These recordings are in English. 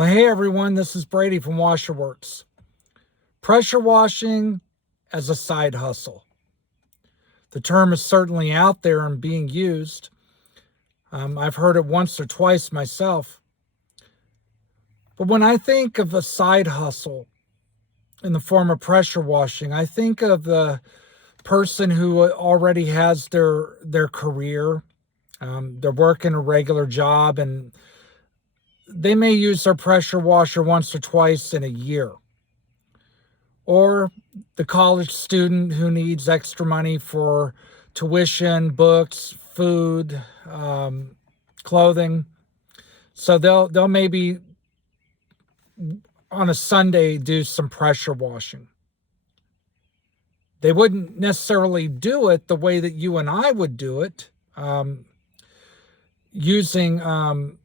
Well, hey everyone, this is Brady from Washerworks. Pressure washing as a side hustle. The term is certainly out there and being used. I've heard it once or twice myself. But when I think of a side hustle in the form of pressure washing, I think of the person who already has their career. They're working a regular job and they may use their pressure washer once or twice in a year. Or the college student who needs extra money for tuition, books, food, clothing. So they'll maybe on a Sunday do some pressure washing. They wouldn't necessarily do it the way that you and I would do it, using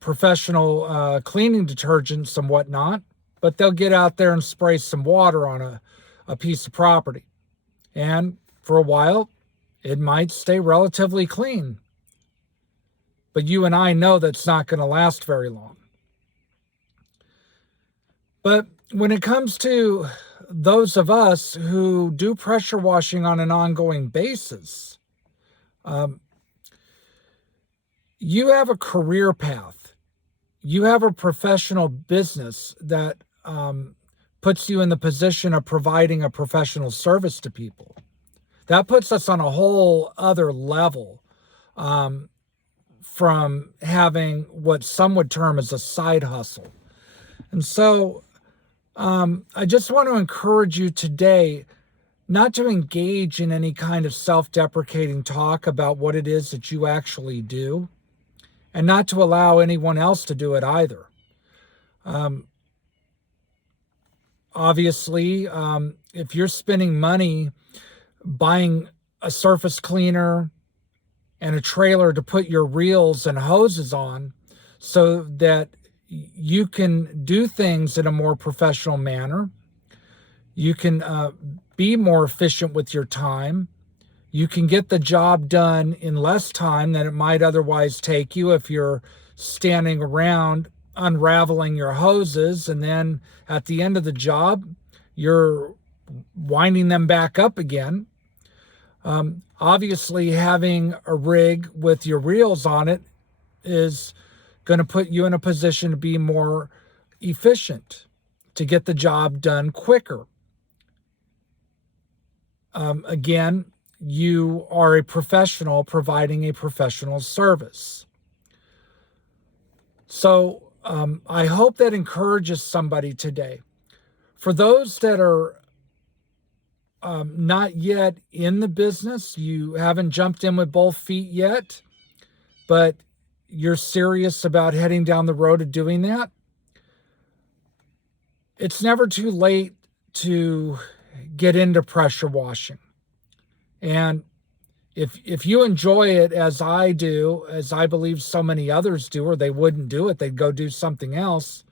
professional cleaning detergents and whatnot, but they'll get out there and spray some water on a piece of property. And for a while, it might stay relatively clean. But you and I know that's not going to last very long. But when it comes to those of us who do pressure washing on an ongoing basis, you have a career path. You have a professional business that puts you in the position of providing a professional service to people. That puts us on a whole other level from having what some would term as a side hustle. And so I just want to encourage you today not to engage in any kind of self-deprecating talk about what it is that you actually do, and not to allow anyone else to do it either. Obviously, if you're spending money buying a surface cleaner and a trailer to put your reels and hoses on so that you can do things in a more professional manner, you can be more efficient with your time, you can get the job done in less time than it might otherwise take you if you're standing around unraveling your hoses, and then at the end of the job, you're winding them back up again. Obviously, having a rig with your reels on it is going to put you in a position to be more efficient, to get the job done quicker. Again, you are a professional providing a professional service. So I hope that encourages somebody today. For those that are not yet in the business, you haven't jumped in with both feet yet, but you're serious about heading down the road of doing that, it's never too late to get into pressure washing. And if you enjoy it as I do, as I believe so many others do, or they wouldn't do it, they'd go do something else,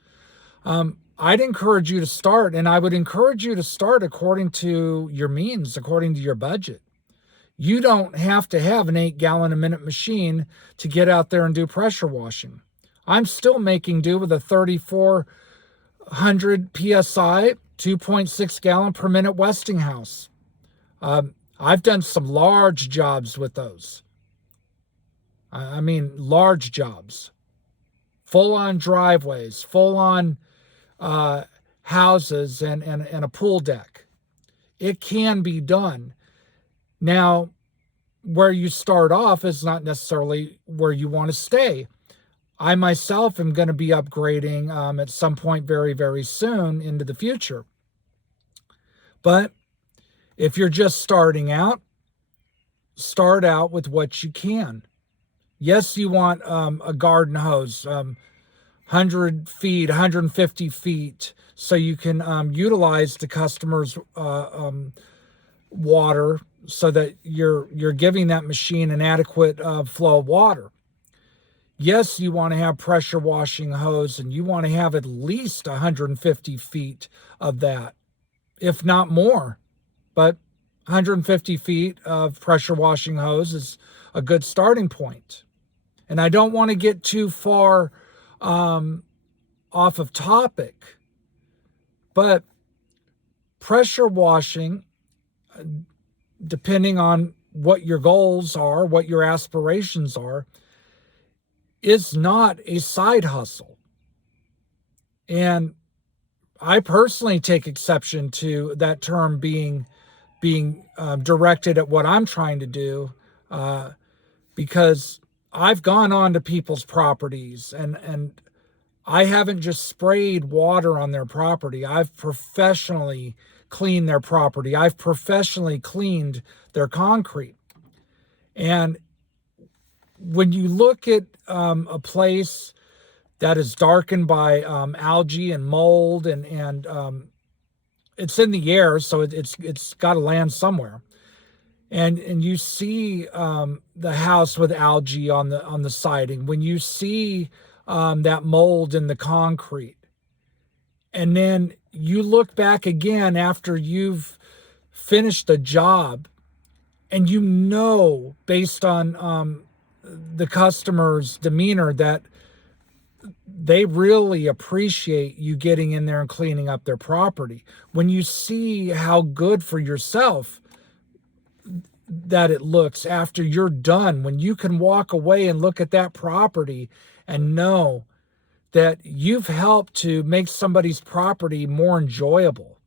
I'd encourage you to start, and I would encourage you to start according to your means, according to your budget. You don't have to have an 8-gallon-a-minute machine to get out there and do pressure washing. I'm still making do with a 3,400 PSI, 2.6 gallon per minute Westinghouse. I've done some large jobs with those. I mean, large jobs. Full-on driveways, full-on houses and a pool deck. It can be done. Now, where you start off is not necessarily where you want to stay. I myself am going to be upgrading at some point very, very soon into the future. But if you're just starting out, start out with what you can. Yes, you want a garden hose, 100 feet, 150 feet, so you can utilize the customer's water so that you're giving that machine an adequate flow of water. Yes, you want to have pressure washing hose, and you want to have at least 150 feet of that, if not more. But 150 feet of pressure washing hose is a good starting point. And I don't want to get too far off of topic, but pressure washing, depending on what your goals are, what your aspirations are, is not a side hustle. And I personally take exception to that term being directed at what I'm trying to do, because I've gone on to people's properties and I haven't just sprayed water on their property. I've professionally cleaned their property. I've professionally cleaned their concrete. And when you look at a place that is darkened by algae and mold, and it's in the air, so it's got to land somewhere. And you see the house with algae on the siding. When you see that mold in the concrete, and then you look back again after you've finished the job, and you know based on the customer's demeanor that they really appreciate you getting in there and cleaning up their property. When you see how good for yourself that it looks after you're done, when you can walk away and look at that property and know that you've helped to make somebody's property more enjoyable,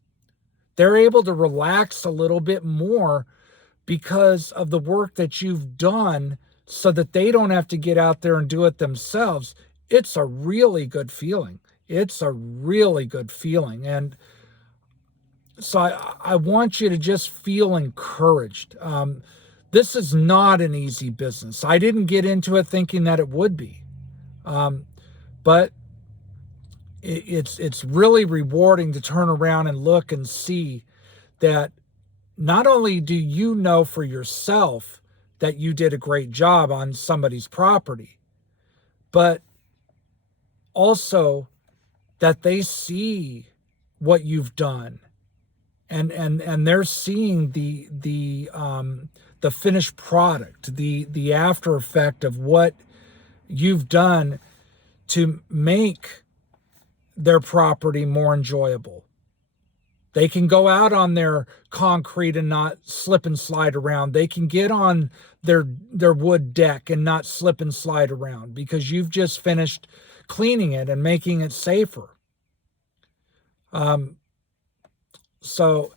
they're able to relax a little bit more because of the work that you've done so that they don't have to get out there and do it themselves. It's a really good feeling. It's a really good feeling. And so I want you to just feel encouraged. This is not an easy business. I didn't get into it thinking that it would be. But it's really rewarding to turn around and look and see that not only do you know for yourself that you did a great job on somebody's property, but also that they see what you've done, and they're seeing the finished product, the after effect of what you've done to make their property more enjoyable. They can go out on their concrete and not slip and slide around. They can get on their wood deck and not slip and slide around because you've just finished cleaning it and making it safer. So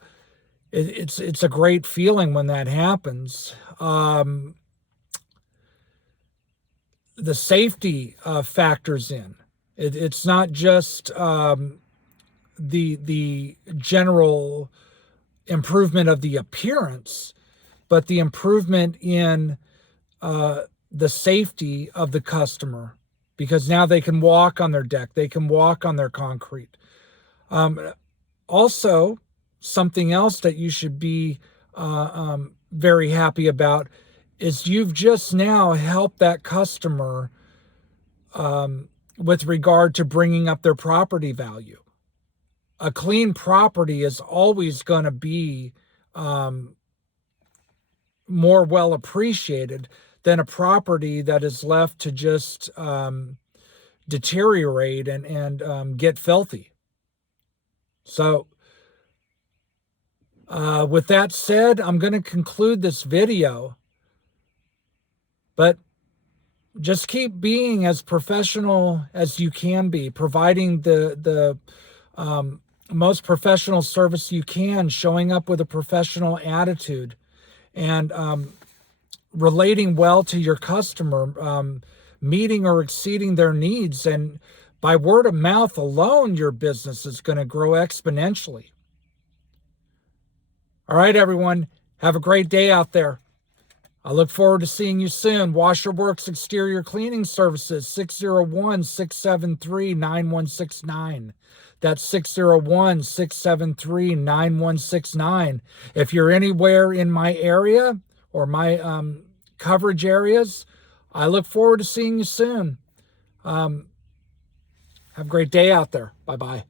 it's a great feeling when that happens. The safety factors in. It's not just the general improvement of the appearance, but the improvement in the safety of the customer, because now they can walk on their deck, they can walk on their concrete. Also, something else that you should be very happy about is you've just now helped that customer with regard to bringing up their property value. A clean property is always going to be more well appreciated than a property that is left to just deteriorate and get filthy. So with that said, I'm going to conclude this video, but just keep being as professional as you can be, providing the most professional service you can, showing up with a professional attitude, and relating well to your customer, meeting or exceeding their needs. And by word of mouth alone, your business is going to grow exponentially. All right, everyone, have a great day out there. I look forward to seeing you soon. Washerworks Exterior Cleaning Services, 601-673-9169. That's 601-673-9169. If you're anywhere in my area or my coverage areas, I look forward to seeing you soon. Have a great day out there. Bye-bye.